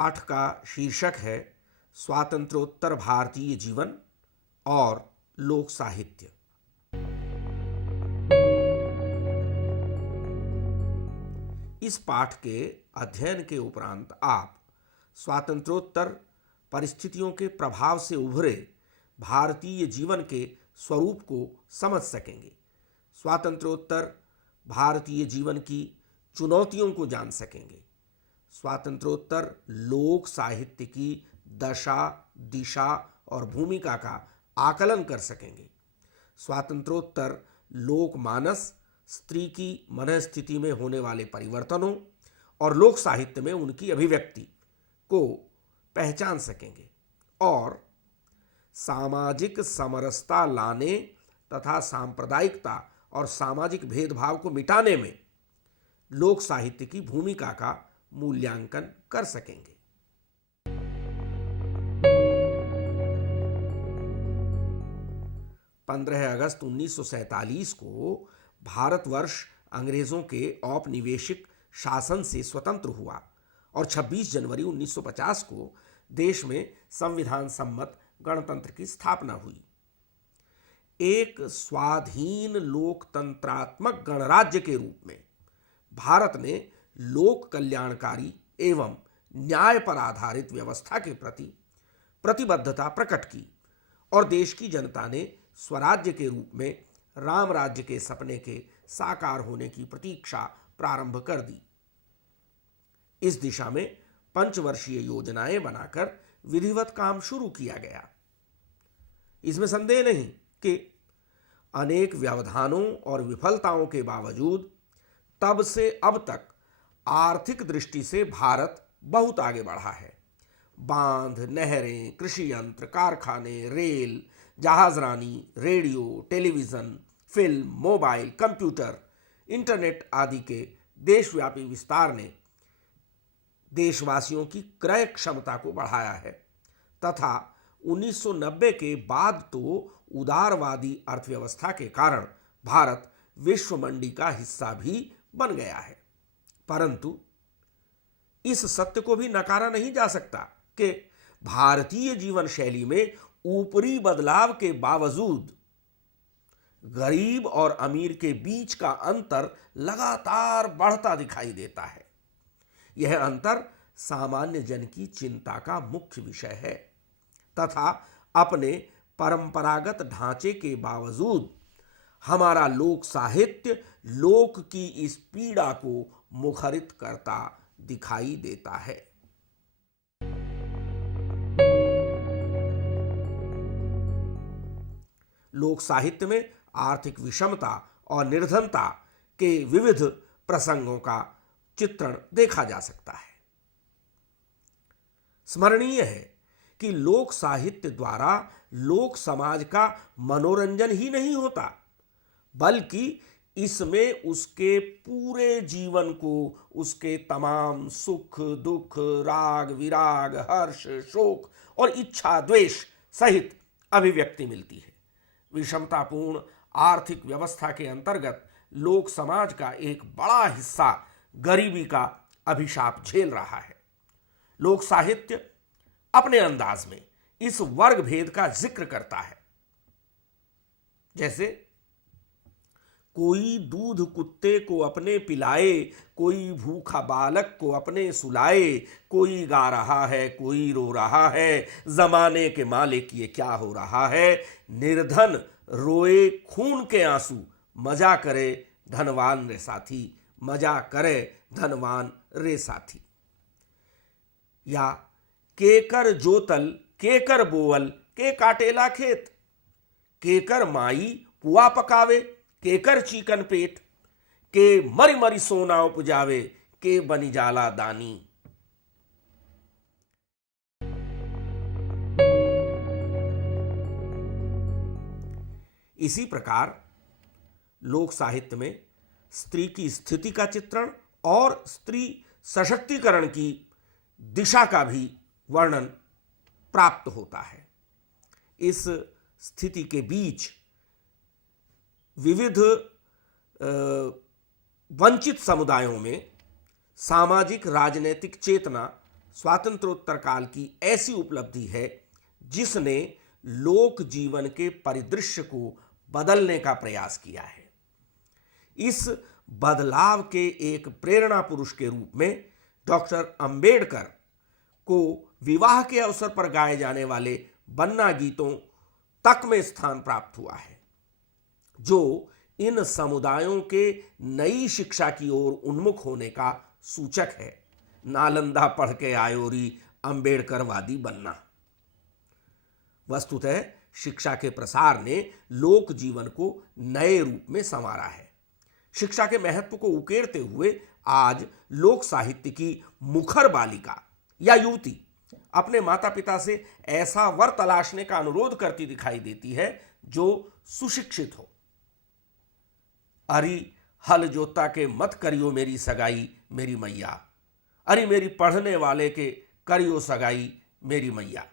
पाठ का शीर्षक है स्वातंत्रोत्तर भारतीय जीवन और लोक साहित्य। इस पाठ के अध्ययन के उपरांत आप स्वातंत्रोत्तर परिस्थितियों के प्रभाव से उभरे भारतीय जीवन के स्वरूप को समझ सकेंगे, स्वातंत्रोत्तर भारतीय जीवन की चुनौतियों को जान सकेंगे, स्वातंत्रोत्तर लोक साहित्य की दशा, दिशा और भूमिका का आकलन कर सकेंगे, स्वातंत्रोत्तर लोकमानस, स्त्री की मनःस्थिति में होने वाले परिवर्तनों और लोक साहित्य में उनकी अभिव्यक्ति को पहचान सकेंगे और सामाजिक समरसता लाने तथा सांप्रदायिकता और सामाजिक भेदभाव को मिटाने में लोक साहित्य की भूमिका का मूल्यांकन कर सकेंगे। अगस्त 1947 को भारतवर्ष अंग्रेजों के औपनिवेशिक शासन से स्वतंत्र हुआ और 26 जनवरी 1950 को देश में संविधान सम्मत गणतंत्र की स्थापना हुई। एक स्वाधीन लोकतंत्रात्मक गणराज्य के रूप में भारत ने लोक कल्याणकारी एवं न्याय पर आधारित व्यवस्था के प्रति प्रतिबद्धता प्रकट की और देश की जनता ने स्वराज्य के रूप में राम राज्य के सपने के साकार होने की प्रतीक्षा प्रारंभ कर दी। इस दिशा में पंचवर्षीय योजनाएं बनाकर विधिवत काम शुरू किया गया। इसमें संदेह नहीं कि अनेक व्यवधानों और विफलताओं के बावजूद तब से अब तक आर्थिक दृष्टि से भारत बहुत आगे बढ़ा है। बांध, नहरें, कृषि यंत्र, कारखाने, रेल, जहाजरानी, radio, television, film, mobile, computer, internet आदि के देशव्यापी विस्तार ने देशवासियों की क्रय क्षमता को बढ़ाया है तथा 1990 के बाद तो उदारवादी अर्थव्यवस्था के कारण भारत विश्व मंडी का हिस्सा भी बन गया है। परंतु इस सत्य को भी नकारा नहीं जा सकता कि भारतीय जीवन शैली में ऊपरी बदलाव के बावजूद गरीब और अमीर के बीच का अंतर लगातार बढ़ता दिखाई देता है। यह अंतर सामान्य जन की चिंता का मुख्य विषय है तथा अपने परंपरागत ढांचे के बावजूद हमारा लोक साहित्य लोक की इस पीड़ा को मुखरित करता दिखाई देता है। लोक साहित्य में आर्थिक विषमता और निर्धनता के विविध प्रसंगों का चित्रण देखा जा सकता है। स्मरणीय है कि लोक साहित्य द्वारा लोक समाज का मनोरंजन ही नहीं होता, बल्कि इसमें उसके पूरे जीवन को, उसके तमाम सुख दुख, राग विराग, हर्ष शोक और इच्छा द्वेष सहित अभिव्यक्ति मिलती है। विषमतापूर्ण आर्थिक व्यवस्था के अंतर्गत लोक समाज का एक बड़ा हिस्सा गरीबी का अभिशाप झेल रहा है। लोक साहित्य अपने अंदाज में इस वर्ग भेद का जिक्र करता है, जैसे कोई दूध कुत्ते को अपने पिलाए, कोई भूखा बालक को अपने सुलाए, कोई गा रहा है, कोई रो रहा है, जमाने के मालिक ये क्या हो रहा है, निर्धन रोए खून के आंसू, मजा करे धनवान रे साथी, मजा करे धनवान रे साथी। या केकर जोतल, केकर बोवल, के काटेला खेत, केकर माई पुआ पकावे, केकर चीकन पेट, के मरी मरी सोना उपजावे, के बनी जाला दानी। इसी प्रकार लोक साहित्य में स्त्री की स्थिति का चित्रण और स्त्री सशक्तिकरण की दिशा का भी वर्णन प्राप्त होता है। इस स्थिति के बीच विविध वंचित समुदायों में सामाजिक राजनैतिक चेतना स्वातंत्रोत्तर काल की ऐसी उपलब्धि है जिसने लोक जीवन के परिदृश्य को बदलने का प्रयास किया है। इस बदलाव के एक प्रेरणा पुरुष के रूप में डॉक्टर अंबेडकर को विवाह के अवसर पर गाए जाने वाले बन्ना गीतों तक में स्थान प्राप्त हुआ है, जो इन समुदायों के नई शिक्षा की ओर उन्मुख होने का सूचक है। नालंदा पढ़ के आयोरी अंबेडकरवादी बनना। वस्तुतः शिक्षा के प्रसार ने लोक जीवन को नए रूप में संवारा है। शिक्षा के महत्व को उकेरते हुए आज लोक साहित्य की मुखर बालिका या युवती अपने माता पिता से ऐसा वर तलाशने का अनुरोध करती दिखाई देती है जो सुशिक्षित हो। अरे हल जोता के मत करियो मेरी सगाई मेरी मैया, अरे मेरी पढ़ने वाले के करियो सगाई मेरी मैया।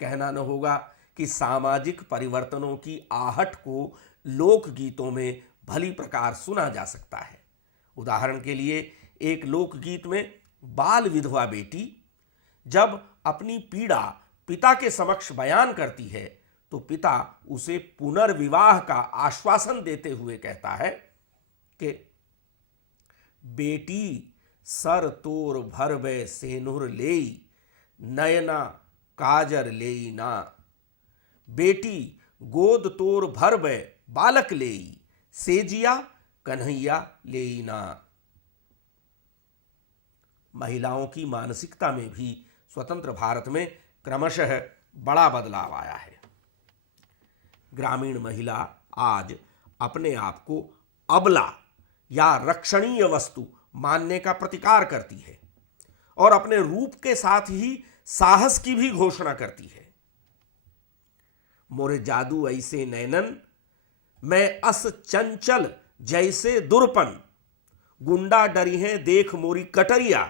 कहना न होगा कि सामाजिक परिवर्तनों की आहट को लोकगीतों में भली प्रकार सुना जा सकता है। उदाहरण के लिए एक लोकगीत में बाल विधवा बेटी जब अपनी पीड़ा पिता के समक्ष बयान करती है तो पिता उसे पुनर्विवाह का आश्वासन देते हुए कहता है कि बेटी सर तोर भरबे सेनुर लेई नयना काजर लेई ना, बेटी गोद तोर भरबे बालक लेई सेजिया कन्हैया लेई ना। महिलाओं की मानसिकता में भी स्वतंत्र भारत में क्रमशः बड़ा बदलाव आया है। ग्रामीण महिला आज अपने आप को अबला या रक्षणीय वस्तु मानने का प्रतिकार करती है और अपने रूप के साथ ही साहस की भी घोषणा करती है। मोरे जादू ऐसे नैनन मैं अस चंचल जैसे दुर्पन, गुंडा डरी है देख मोरी कटरिया,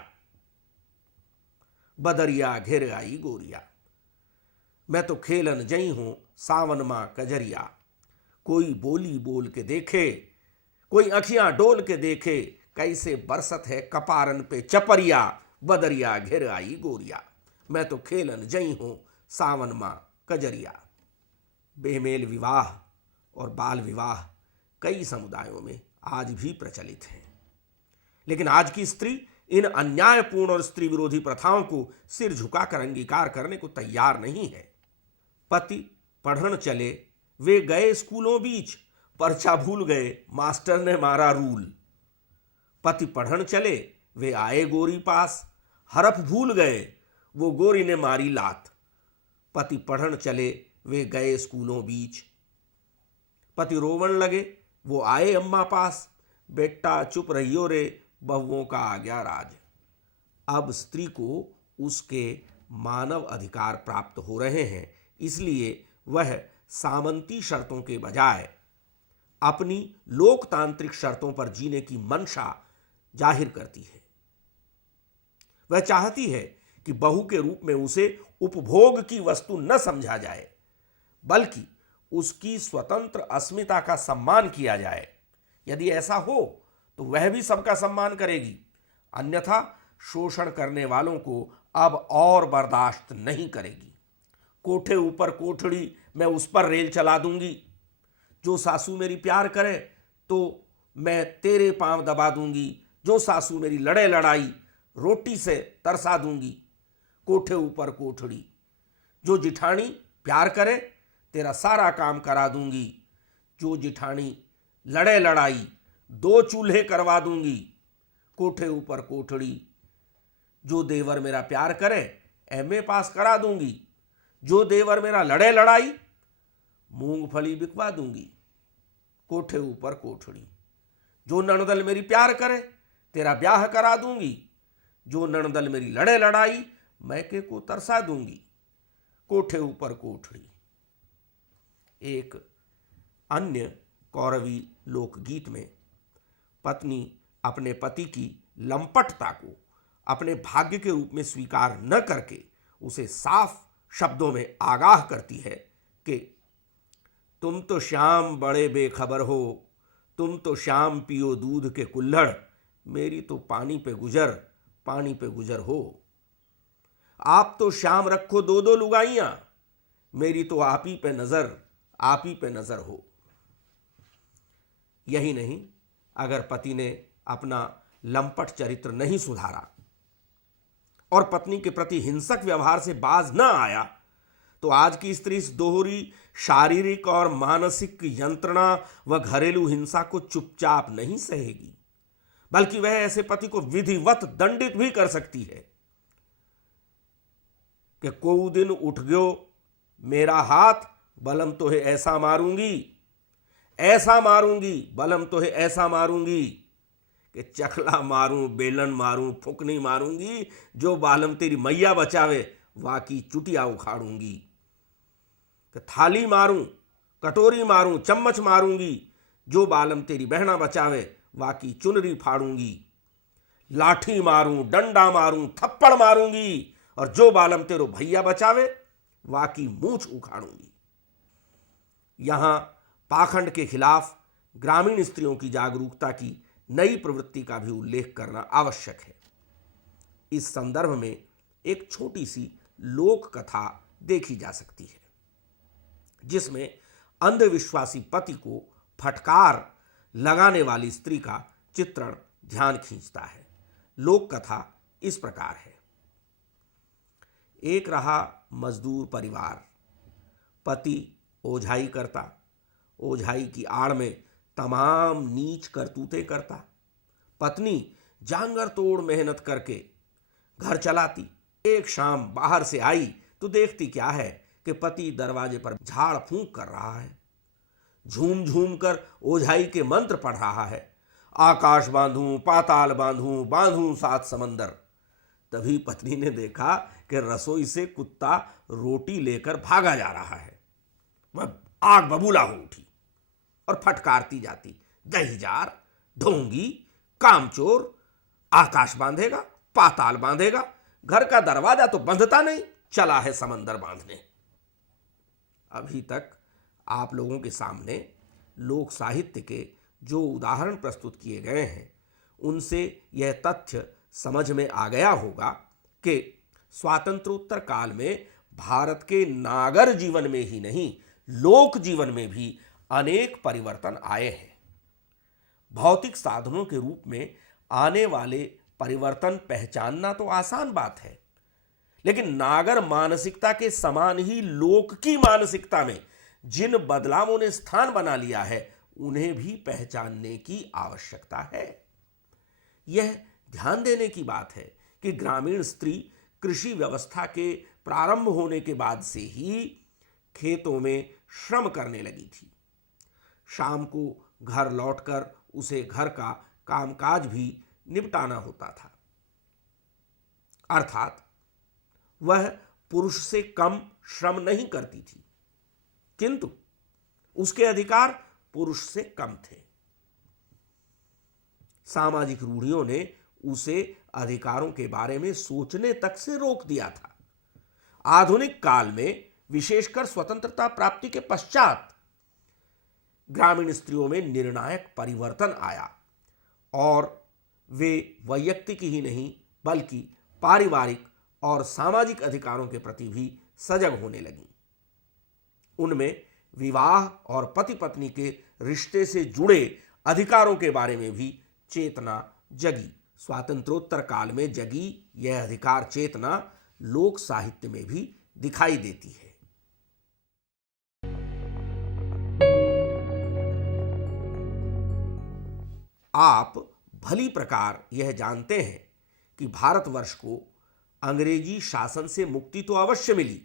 बदरिया घेर आई गोरिया। मैं तो खेलन जई हूं सावन मां कजरिया, कोई बोली बोल के देखे, कोई अखियां डोल के देखे, कैसे बरसत है कपारन पे चपरिया, बदरिया घेर आई गोरिया। मैं तो खेलन जई हूं सावन मां कजरिया। बेमेल विवाह और बाल विवाह कई समुदायों में आज भी प्रचलित हैं, लेकिन आज की स्त्री इन अन्यायपूर्ण और स्त्री विरोधी प्रथाओं को सिर झुकाकर अंगीकार करने को तैयार नहीं है। पति पढ़न चले वे गए स्कूलों बीच, पर्चा भूल गए मास्टर ने मारा रूल। पति पढ़न चले वे आए गोरी पास, हरफ भूल गए वो गोरी ने मारी लात। पति पढ़न चले वे गए स्कूलों बीच, पति रोवन लगे वो आए अम्मा पास, बेटा चुप रहियो रे बहुओं का आ गया राज। अब स्त्री को उसके मानव अधिकार प्राप्त हो रहे हैं, इसलिए वह सामंती शर्तों के बजाय अपनी लोकतांत्रिक शर्तों पर जीने की मंशा जाहिर करती है। वह चाहती है कि बहू के रूप में उसे उपभोग की वस्तु न समझा जाए, बल्कि उसकी स्वतंत्र अस्मिता का सम्मान किया जाए। यदि ऐसा हो तो वह भी सबका सम्मान करेगी, अन्यथा शोषण करने वालों को अब और बर्दाश्त नहीं करेगी। कोठे ऊपर कोठड़ी मैं उस पर रेल चला दूंगी, जो सासू मेरी प्यार करे तो मैं तेरे पांव दबा दूंगी, जो सासू मेरी लड़े लड़ाई रोटी से तरसा दूंगी। कोठे ऊपर कोठड़ी, जो जिठानी प्यार करे तेरा सारा काम करा दूंगी, जो जिठानी लड़े लड़ाई 2 चूल्हे करवा दूंगी। कोठे ऊपर कोठड़ी, जो देवर मेरा प्यार करे एमए पास करा दूंगी, जो देवर मेरा लड़े लड़ाई मूंगफली बिकवा दूंगी। कोठे ऊपर कोठड़ी, जो नणदल मेरी प्यार करे तेरा ब्याह करा दूंगी, जो नणदल मेरी लड़े लड़ाई मैके को तरसा दूंगी। कोठे ऊपर कोठड़ी। एक अन्य कौरवी लोकगीत में पत्नी अपने पति की लंपटता को अपने भाग्य के रूप में स्वीकार न करके उसे साफ शब्दों में आगाह करती है कि तुम तो शाम बड़े बेखबर हो, तुम तो शाम पियो दूध के कुल्हड़, मेरी तो पानी पे गुजर पानी पे गुजर हो। आप तो शाम रखो दो दो लुगाइयां, मेरी तो आप ही पे नजर हो। यही नहीं, अगर पति ने अपना लंपट चरित्र नहीं सुधारा और पत्नी के प्रति हिंसक व्यवहार से बाज न आया, तो आज की स्त्री इस दोहरी शारीरिक और मानसिक यंत्रणा व घरेलू हिंसा को चुपचाप नहीं सहेगी, बल्कि वह ऐसे पति को विधिवत दंडित भी कर सकती है कि कोई दिन उठ गयो मेरा हाथ, बलम तो है ऐसा मारूंगी बलम तो है ऐसा मारूंगी कि चखला मारूं, बेलन मारूं, फुकनी मारूंगी, जो बालम तेरी मैया बचावे वाकी चुटिया उखाड़ूंगी। कि थाली मारूं, कटोरी मारूं, चम्मच मारूंगी, जो बालम तेरी बहना बचावे वाकी चुनरी फाड़ूंगी। लाठी मारूं, डंडा मारूं, थप्पड़ मारूंगी, और जो बालम तेरो भैया बचावे वाकी मूंछ उखाड़ूंगी। यहां पाखंड के खिलाफ ग्रामीण स्त्रियों की जागरूकता की नई प्रवृत्ति का भी उल्लेख करना आवश्यक है। इस संदर्भ में एक छोटी सी लोक कथा देखी जा सकती है, जिसमें अंधविश्वासी पति को फटकार लगाने वाली स्त्री का चित्रण ध्यान खींचता है। लोक कथा इस प्रकार है। एक रहा मजदूर परिवार। पति ओझाई करता, ओझाई की आड़ में तमाम नीच करतूते करता। पत्नी जांगर तोड़ मेहनत करके घर चलाती। एक शाम बाहर से आई तो देखती क्या है कि पति दरवाजे पर झाड़ फूंक कर रहा है, झूम झूम कर ओझाई के मंत्र पढ़ रहा है। आकाश बांधूं, पाताल बांधूं, बांधूं सात समंदर। तभी पत्नी ने देखा कि रसोई से कुत्ता रोटी लेकर भागा जा रहा है। वह आग बबूला हो उठी और फटकारती जाती, दहीजार, ढोंगी, कामचोर, आकाश बांधेगा, पाताल बांधेगा, घर का दरवाजा तो बंधता नहीं, चला है समंदर बांधने। अभी तक आप लोगों के सामने लोक साहित्य के जो उदाहरण प्रस्तुत किए गए हैं, उनसे यह तथ्य समझ में आ गया होगा कि स्वातंत्रोत्तर काल में भारत के नागर जीवन में ही नहीं, लोक जीवन में भी अनेक परिवर्तन आए हैं। भौतिक साधनों के रूप में आने वाले परिवर्तन पहचानना तो आसान बात है, लेकिन नागर मानसिकता के समान ही लोक की मानसिकता में जिन बदलावों ने स्थान बना लिया है, उन्हें भी पहचानने की आवश्यकता है। यह ध्यान देने की बात है कि ग्रामीण स्त्री कृषि व्यवस्था के प्रारंभ होने के बाद से ही खेतों में श्रम करने लगी थी। शाम को घर लौटकर उसे घर का कामकाज भी निपटाना होता था, अर्थात वह पुरुष से कम श्रम नहीं करती थी, किंतु उसके अधिकार पुरुष से कम थे। सामाजिक रूढ़ियों ने उसे अधिकारों के बारे में सोचने तक से रोक दिया था। आधुनिक काल में, विशेषकर स्वतंत्रता प्राप्ति के पश्चात, ग्रामीण स्त्रियों में निर्णायक परिवर्तन आया और वे वैयक्तिक ही नहीं बल्कि पारिवारिक और सामाजिक अधिकारों के प्रति भी सजग होने लगी। उनमें विवाह और पति पत्नी के रिश्ते से जुड़े अधिकारों के बारे में भी चेतना जगी। स्वातंत्रोत्तर काल में जगी यह अधिकार चेतना लोक साहित्य में भी दिखाई देती है। आप भली प्रकार यह जानते हैं कि भारतवर्ष को अंग्रेजी शासन से मुक्ति तो अवश्य मिली,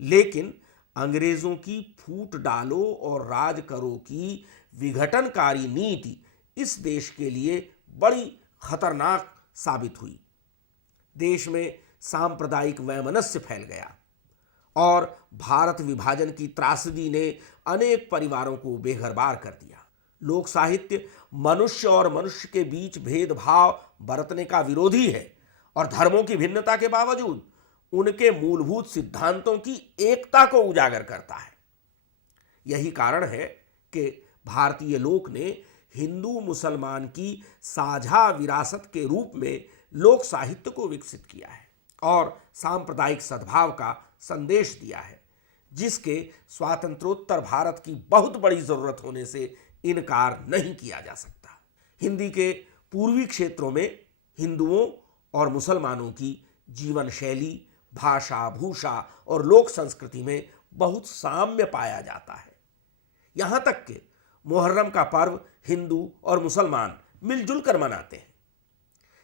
लेकिन अंग्रेजों की फूट डालो और राज करो की विघटनकारी नीति इस देश के लिए बड़ी खतरनाक साबित हुई। देश में सांप्रदायिक वैमनस्य फैल गया और भारत विभाजन की त्रासदी ने अनेक परिवारों को बेघरबार कर दिया। लोक साहित्य मनुष्य और मनुष्य के बीच भेदभाव बरतने का विरोधी है और धर्मों की भिन्नता के बावजूद उनके मूलभूत सिद्धांतों की एकता को उजागर करता है। यही कारण है कि भारतीय लोक ने हिंदू मुसलमान की साझा विरासत के रूप में लोक साहित्य को विकसित किया है और सांप्रदायिक सद्भाव का संदेश दिया है, जिसके स्वातंत्रोत्तर भारत की बहुत बड़ी जरूरत होने से इनकार नहीं किया जा सकता। हिंदी के पूर्वी क्षेत्रों में हिंदुओं और मुसलमानों की जीवन शैली, भाषा, भूषा और लोक संस्कृति में बहुत साम्य पाया जाता है। यहाँ तक कि मुहर्रम का पर्व हिंदू और मुसलमान मिलजुल कर मनाते हैं।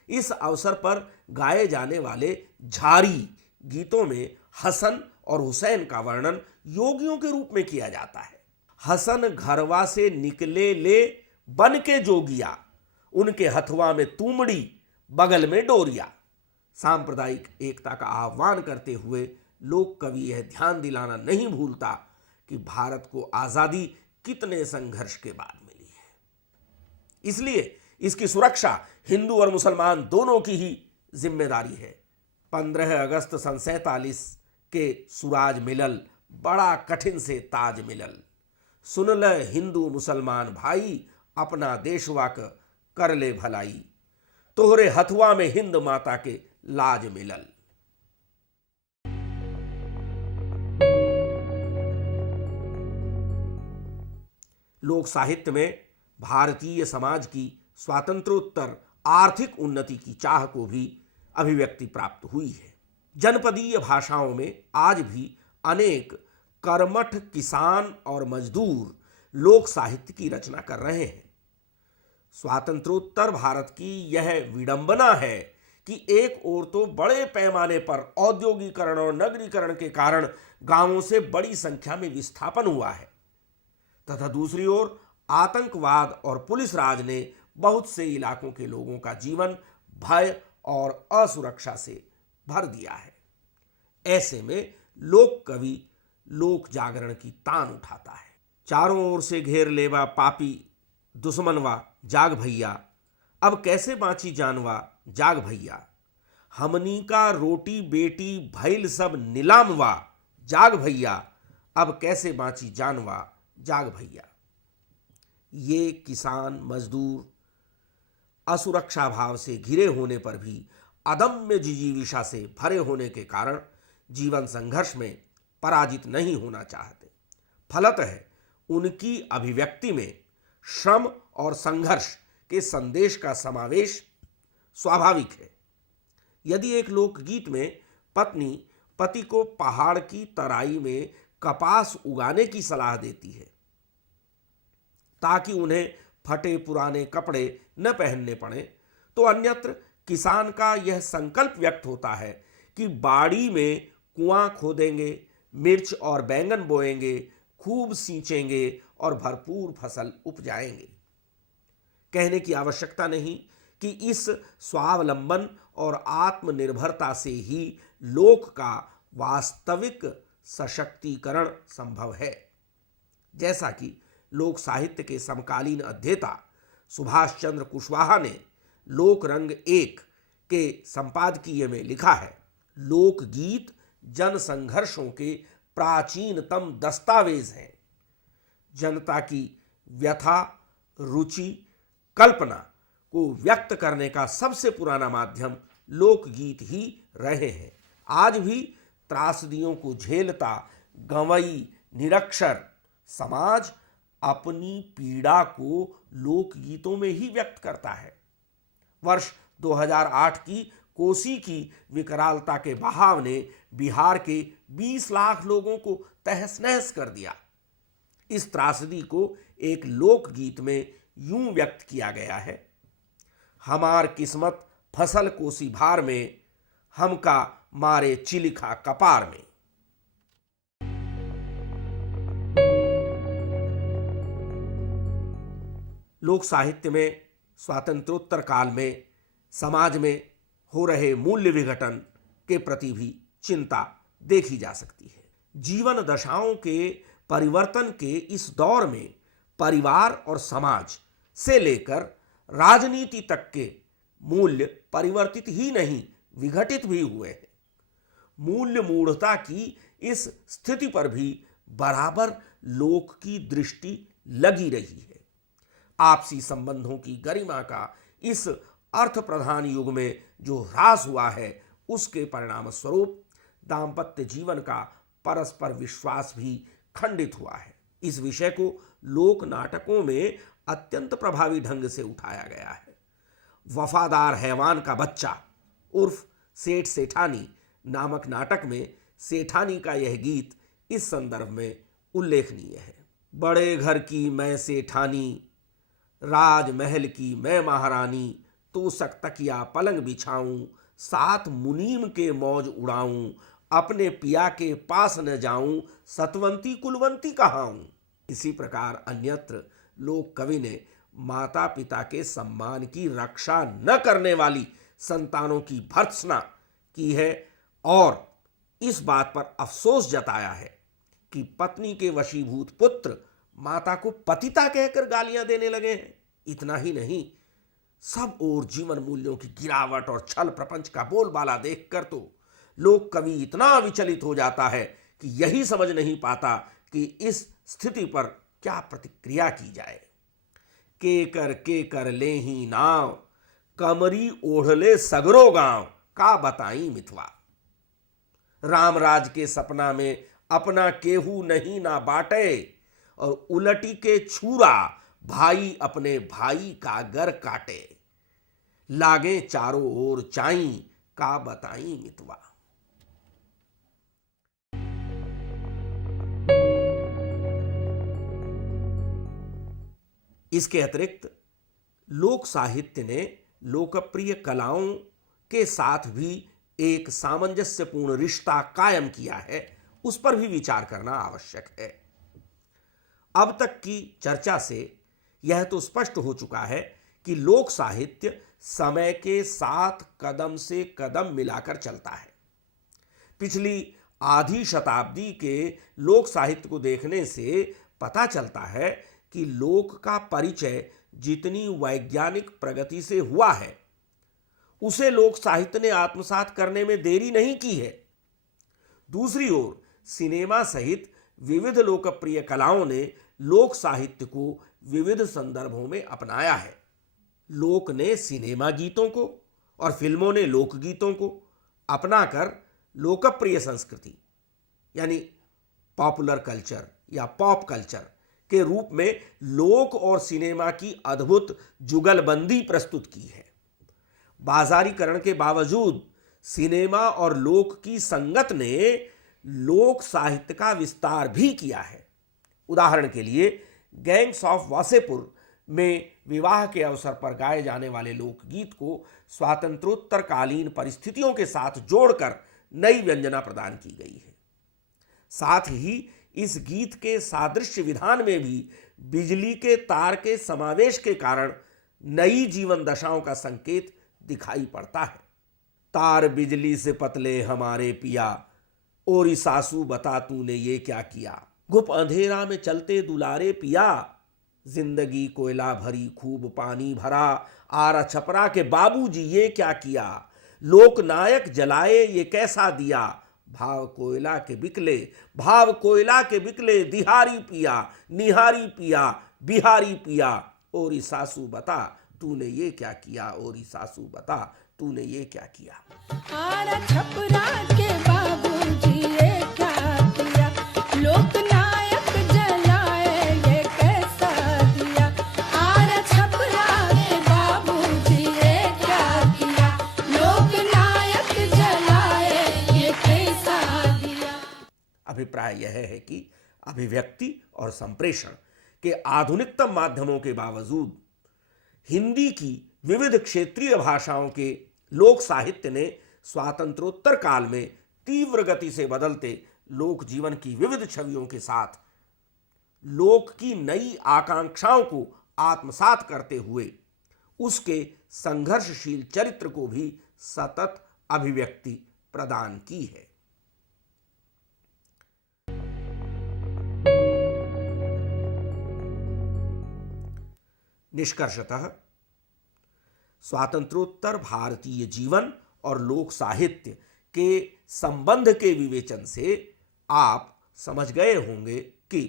इस अवसर पर गाए जाने वाले झारी गीतों में हसन और हुसैन का वर्णन योगियों के रूप में किया जाता है। हसन घरवा से निकले ले बन के जोगिया, उनके हथवा में तूमड़ी बगल में डोरिया। सांप्रदायिक एकता का आह्वान करते हुए लोक कवि यह ध्यान दिलाना नहीं भूलता कि भारत को आजादी कितने संघर्ष के बाद मिली है। इसलिए इसकी सुरक्षा हिंदू और मुसलमान दोनों की ही जिम्मेदारी है। 15 अगस्त सन 47 के सूराज मिलल, बड़ा कठिन से ताज मिलल। सुन ल हिंदू मुसलमान भाई, अपना देशवा क कर ले भलाई। तोहरे हथुआ में हिंद माता के लाज मिलल। लोक साहित्य में भारतीय समाज की स्वातंत्रोत्तर आर्थिक उन्नति की चाह को भी अभिव्यक्ति प्राप्त हुई है। जनपदीय भाषाओं में आज भी अनेक कर्मठ किसान और मजदूर लोक साहित्य की रचना कर रहे हैं। स्वातंत्रोत्तर भारत की यह विडंबना है कि एक ओर तो बड़े पैमाने पर औद्योगिकरण और नगरीकरण के कारण गांवों से बड़ी संख्या में विस्थापन हुआ है, तथा दूसरी ओर आतंकवाद और पुलिस राज ने बहुत से इलाकों के लोगों का जीवन भय और असुरक्षा से भर दिया है। ऐसे में लोक कवि लोक जागरण की तान उठाता है। चारों ओर से घेर लेवा पापी दुश्मनवा, जाग भैया, अब कैसे बाँची जानवा, जाग भैया। हमनी का रोटी बेटी भैल सब नीलामवा, जाग भैया, अब कैसे बाँची जानवा, जाग भैया। ये किसान मजदूर असुरक्षा भाव से घिरे होने पर भी अदम्य जिजीविषा से भरे होने के कारण जीवन संघर्ष में पराजित नहीं होना चाहते। फलतः उनकी अभिव्यक्ति में श्रम और संघर्ष के संदेश का समावेश स्वाभाविक है। यदि एक लोकगीत में पत्नी पति को पहाड़ की तराई में कपास उगाने की सलाह देती है ताकि उन्हें फटे पुराने कपड़े न पहनने पड़े, तो अन्यत्र किसान का यह संकल्प व्यक्त होता है कि बाड़ी में कुआं खोदेंगे, मिर्च और बैंगन बोएंगे, खूब सींचेंगे और भरपूर फसल उपजाएंगे। कहने की आवश्यकता नहीं कि इस स्वावलंबन और आत्मनिर्भरता से ही लोक का वास्तविक सशक्तिकरण संभव है। जैसा कि लोक साहित्य के समकालीन अध्येता सुभाष चंद्र कुशवाहा ने लोक रंग 1 के संपादकीय में लिखा है, लोकगीत जन संघर्षों के प्राचीनतम दस्तावेज हैं। जनता की व्यथा, रुचि, कल्पना को व्यक्त करने का सबसे पुराना माध्यम लोकगीत ही रहे हैं। आज भी त्रासदियों को झेलता गंवई निरक्षर समाज अपनी पीड़ा को लोकगीतों में ही व्यक्त करता है। वर्ष 2008 की कोसी की विकरालता के बहाव ने बिहार के 20 लाख लोगों को तहस नहस कर दिया। इस त्रासदी को एक लोकगीत में यूं व्यक्त किया गया है, हमार किस्मत फसल कोसी भार में, हमका मारे चिलिखा कपार में। लोक साहित्य में स्वातंत्रोत्तर काल में समाज में हो रहे मूल्य विघटन के प्रति भी चिंता देखी जा सकती है। जीवन दशाओं के परिवर्तन के इस दौर में परिवार और समाज से लेकर राजनीति तक के मूल्य परिवर्तित ही नहीं, विघटित भी हुए हैं। मूल्य मूढ़ता की इस स्थिति पर भी बराबर लोक की दृष्टि लगी रही है। आपसी संबंधों की गरिमा का इस अर्थ प्रधान युग में जो ह्रास हुआ है उसके परिणाम स्वरूप दाम्पत्य जीवन का परस्पर विश्वास भी खंडित हुआ है। इस विषय को लोक नाटकों में अत्यंत प्रभावी ढंग से उठाया गया है। वफादार हैवान का बच्चा उर्फ सेठ सेठानी नामक नाटक में सेठानी का यह गीत इस संदर्भ में उल्लेखनीय है। बड़े घर की मैं सेठानी, राजमहल की मैं महारानी, तोसक तकिया पलंग बिछाऊं, सात मुनीम के मौज उड़ाऊं, अपने पिया के पास न जाऊं, सतवंती कुलवंती कहाऊं। इसी प्रकार अन्यत्र लोक कवि ने माता पिता के सम्मान की रक्षा न करने वाली संतानों की भर्त्सना की है और इस बात पर अफसोस जताया है कि पत्नी के वशीभूत पुत्र माता को पतिता कहकर गालियां देने लगे हैं। इतना ही नहीं, सब ओर जीवन मूल्यों की गिरावट और छल प्रपंच का बोलबाला देखकर तो लोक कवि इतना विचलित हो जाता है कि यही समझ नहीं पाता कि इस स्थिति पर क्या प्रतिक्रिया की जाए। के कर ले ही नाव, कमरी ओढ़ले सगरो गांव, का बताई मिथवा। रामराज के सपना में अपना केहू नहीं ना बाटे, और उलटी के छूरा भाई अपने भाई का गर काटे। लागे चारों ओर चाई, का बताई मितवा। इसके अतिरिक्त लोक साहित्य ने लोकप्रिय कलाओं के साथ भी एक सामंजस्यपूर्ण रिश्ता कायम किया है, उस पर भी विचार करना आवश्यक है। अब तक की चर्चा से यह तो स्पष्ट हो चुका है कि लोक साहित्य समय के साथ कदम से कदम मिलाकर चलता है। पिछली आधी शताब्दी के लोक साहित्य को देखने से पता चलता है कि लोक का परिचय जितनी वैज्ञानिक प्रगति से हुआ है, उसे लोक साहित्य ने आत्मसात करने में देरी नहीं की है। दूसरी ओर सिनेमा सहित विविध लोकप्रिय कलाओं ने लोक साहित्य को विविध संदर्भों में अपनाया है। लोक ने सिनेमा गीतों को और फिल्मों ने लोकगीतों को अपनाकर लोकप्रिय संस्कृति यानी पॉपुलर कल्चर या पॉप कल्चर के रूप में लोक और सिनेमा की अद्भुत जुगलबंदी प्रस्तुत की है। बाजारीकरण के बावजूद सिनेमा और लोक की संगत ने लोक साहित्य का विस्तार भी किया है। उदाहरण के लिए गैंग्स ऑफ वासेपुर में विवाह के अवसर पर गाए जाने वाले लोकगीत को स्वातंत्रोत्तरकालीन परिस्थितियों के साथ जोड़कर नई व्यंजना प्रदान की गई है। साथ ही इस गीत के सादृश्य विधान में भी बिजली के तार के समावेश के कारण नई जीवन दशाओं का संकेत दिखाई पड़ता है। तार बिजली से पतले हमारे पिया, ओरी सासू बता तूने ये क्या किया। गुप अंधेरा में चलते दुलारे पिया, जिंदगी कोयला भरी खूब पानी भरा। आरा छपरा के बाबूजी ये क्या किया, लोकनायक जलाए ये कैसा दिया। भाव कोयला के बिकले दिहारी पिया, निहारी पिया, बिहारी पिया। ओरी सासू बता तूने ये क्या किया, ओरी सासू बता तूने ये क्या किया। आरा छपरा के बाबूजी ये क्या किया, लोकनायक जलाए ये कैसा दिया। आरा छपरा के बाबूजी ये क्या किया, लोकनायक जलाए ये कैसा दिया। अभिप्राय यह है कि अभिव्यक्ति और संप्रेषण के आधुनिकतम माध्यमों के बावजूद हिंदी की विविध क्षेत्रीय भाषाओं के लोक साहित्य ने स्वातंत्रोत्तर काल में तीव्र गति से बदलते लोक जीवन की विविध छवियों के साथ लोक की नई आकांक्षाओं को आत्मसात करते हुए उसके संघर्षशील चरित्र को भी सतत अभिव्यक्ति प्रदान की है। निष्कर्षतः स्वातंत्रोत्तर भारतीय जीवन और लोक साहित्य के संबंध के विवेचन से आप समझ गए होंगे कि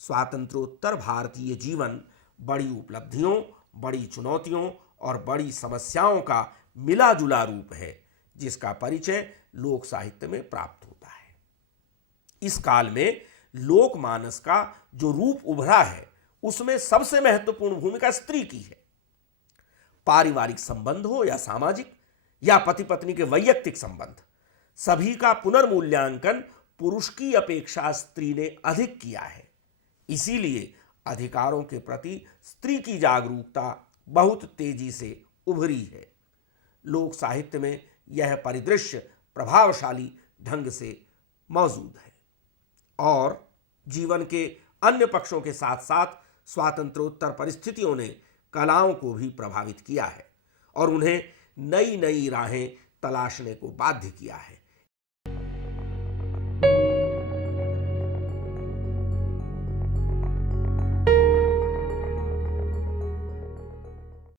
स्वातंत्रोत्तर भारतीय जीवन बड़ी उपलब्धियों, बड़ी चुनौतियों और बड़ी समस्याओं का मिला जुला रूप है, जिसका परिचय लोक साहित्य में प्राप्त होता है। इस काल में लोकमानस का जो रूप उभरा है, उसमें सबसे महत्वपूर्ण भूमिका स्त्री की है। पारिवारिक संबंध हो या सामाजिक या पति पत्नी के वैयक्तिक संबंध, सभी का पुनर्मूल्यांकन पुरुष की अपेक्षा स्त्री ने अधिक किया है। इसीलिए अधिकारों के प्रति स्त्री की जागरूकता बहुत तेजी से उभरी है। लोक साहित्य में यह परिदृश्य प्रभावशाली ढंग से मौजूद है और जीवन के अन्य पक्षों के साथ साथ स्वातंत्रोत्तर परिस्थितियों ने कलाओं को भी प्रभावित किया है और उन्हें नई नई राहें तलाशने को बाध्य किया है।